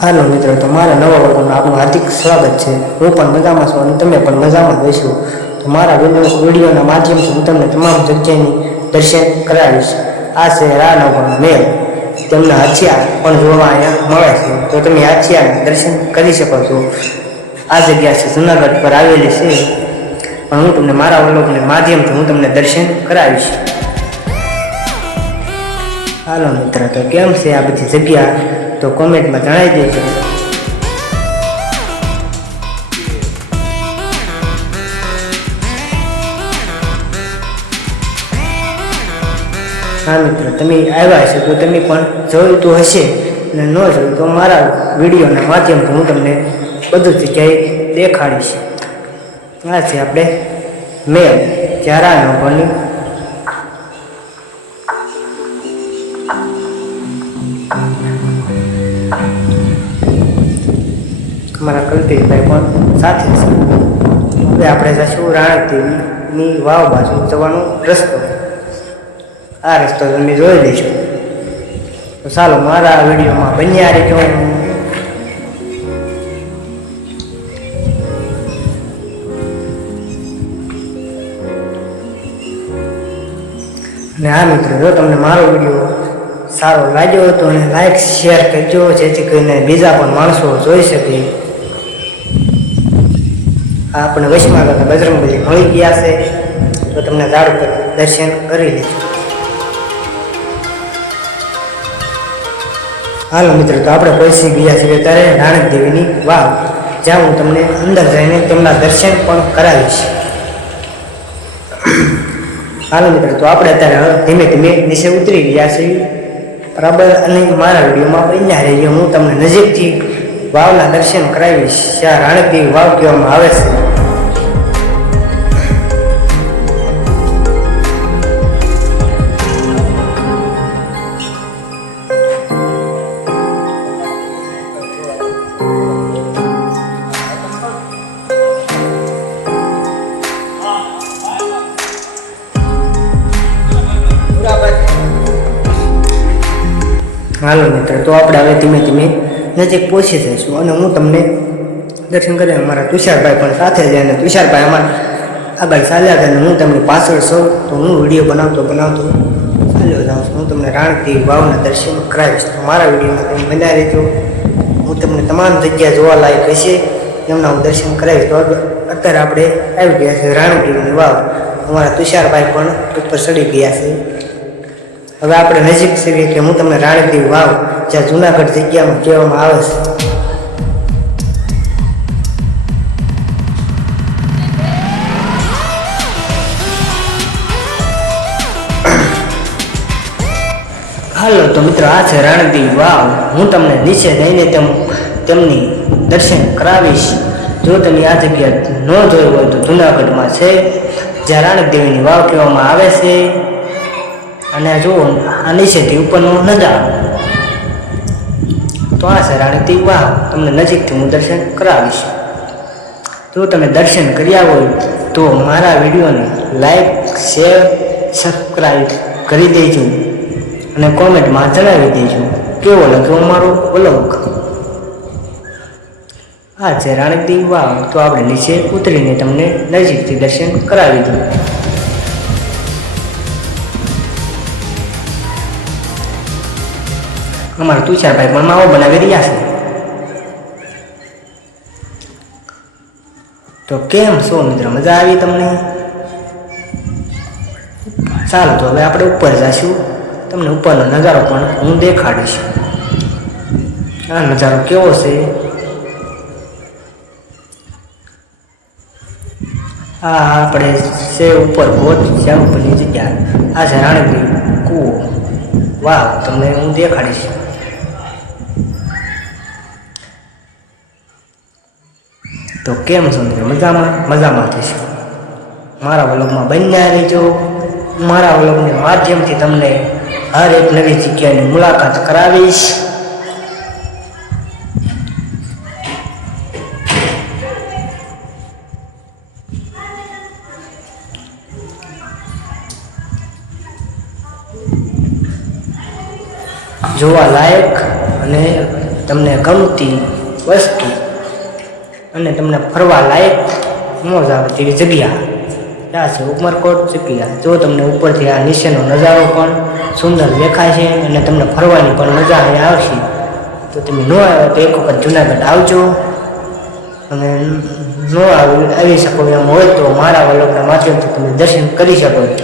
હાલો મિત્રો, તમારા નવા વર્ગમાં આપનું હાર્દિક સ્વાગત છે। હું પણ મજામાં છું અને તમે પણ મજામાં હશો। તો મારા વિડીયોના માધ્યમથી હું તમને તમામ જગ્યાની દર્શન કરાવીશ। આ છે રાનગરનો મેળ। તેમના હાથિયા પણ જોવા અહીંયા મળે છે, તો તમે હાથિયાના દર્શન કરી શકો છો। આ જગ્યા છે જુનાગઢ પર આવેલી છે, પણ હું તમને મારા વ્લોગના માધ્યમથી હું તમને દર્શન કરાવીશ। હાલો મિત્ર, તો કેમ છે આ બધી જગ્યા, તો કોમેન્ટમાં જણાવી દેજો। હા મિત્ર, તમે આવ્યા હશો તો તમે પણ જોયું તો હશે, અને ન જોયું તો મારા વિડીયોના માધ્યમથી હું તમને બધું જગ્યાએ દેખાડીશ। આ છે આપણે મેળ રાનગરની। અમારા કલ્પેશભાઈ પણ સાથે છે। હવે આપણે જઈશું રાણકદેવીની વાવ બાજુ જવાનો રસ્તો। આ રસ્તો તમે જોઈ લેજો। તો ચાલો મારા વિડીયોમાં બન્યા રહેજો। અને હા મિત્રો, જો તમને મારો વિડીયો સારો લાગ્યો તો અને લાઈક શેર કરજો, જેથી કરીને બીજા પણ માણસો જોઈ શકે। આપણે વૈષ્ણવ કરતા બજરંગબલી મળી ગયા છે, તો તમને ઝાડ ઉપર દર્શન કરી લેજો। હાલો મિત્રો, તો આપણે પહોંચી ગયા છીએ ત્યારે રાણકદેવીની વાવ, જ્યાં હું તમને અંદર જઈને તેમના દર્શન પણ કરાવીશ। હાલો મિત્રો, તો આપણે અત્યારે ધીમે ધીમે નીચે ઉતરી ગયા છીએ, બરાબર। અને મારા વિડીયોમાં બન્યા રહેજો, હું તમને નજીકથી વાવના દર્શન કરાવીશ, જ્યાં રાણકદેવી વાવ કહેવામાં આવે છે। હાલો મિત્ર, તો આપણે હવે ધીમે ધીમે નજીક પહોંચી જઈશું, અને હું તમને દર્શન કરી અમારા તુષારભાઈ પણ સાથે છે, અને તુષારભાઈ અમારા આગળ ચાલ્યા ગયા, અને હું તમને પાછળ છું, તો હું વિડીયો બનાવતો ચાલ્યો જાઉં છું। હું તમને રાણકદેવી વાવના દર્શન કરાવીશ, તો મારા વિડીયોમાં તમે બન્યા રહેજો। હું તમને તમામ જગ્યા જોવા લાયક હશે એમના હું દર્શન કરાવીશ। તો અત્યારે આપણે આવી ગયા છે રાણકદેવીની વાવ। અમારા તુષારભાઈ પણ ઉપર ચડી ગયા છે। હવે આપણે નજીક છીએ કે હું તમને રાણકદેવી વાવ, જ્યાં જુનાગઢ જગ્યામાં કહેવામાં આવે છે। હાલો તો મિત્રો, આ છે રાણકદેવી વાવ। હું તમને નીચે જઈને તેમની દર્શન કરાવીશ। જો તમે આ જગ્યા ન જોઈ હોય તો જુનાગઢમાં છે, જ્યાં રાણકદેવીની વાવ કહેવામાં આવે છે। અને જુઓ આ નીચેથી ઉપરનો નજારો, તો આ છે રાણકદેવી વાવ। તમને નજીકથી હું દર્શન કરાવીશ। જો તમે દર્શન કર્યા હોય તો મારા વિડીયોને લાઈક શેર સબસ્ક્રાઈબ કરી દેજો, અને કોમેન્ટમાં જણાવી દેજો કેવો લાગ્યો મારો વ્લોગ। આ છે રાણકદેવી વાવ। તો આપણે નીચે ઉતરીને તમને નજીકથી દર્શન કરાવી દઉં। અમારા તુષારભાઈ પણ માવો બનાવી રહ્યા છે। તો કેમ છો મિત્ર, મજા આવી તમને? ચાલો તો હવે આપણે ઉપર જઈશું, તમને ઉપરનો નજારો પણ હું દેખાડીશ। આ નજારો કેવો છે, આ આપણે છે ઉપર ભોજ, જ્યાં ઉપરની જગ્યા। આ છે રાણકદેવી કૂવો વાવ, તમને હું દેખાડીશ। તો કેમ છો મિત્રો, મજામાં થઈશું। મારા વ્લોગમાં બન્યા રહેજો। મારા વ્લોગના માધ્યમથી તમને હર એક નવી જગ્યાની મુલાકાત કરાવીશ। જોવા લાયક અને તમને ગમતી વસ્તુ અને તમને ફરવા લાયક મોજ આવે તેવી જગ્યા ત્યાં છે ઉમરકોટ જગ્યા. જો તમને ઉપરથી આ નીચેનો નજારો પણ સુંદર દેખાય છે અને તમને ફરવાની પણ મજા અહીંયા આવશે. તો તમે ન આવ્યો તો એક વખત જુનાગઢ આવજો, અને ન આવી શકો એમ હોય તો મારા વલોકના માધ્યમથી તમે દર્શન કરી શકો છો.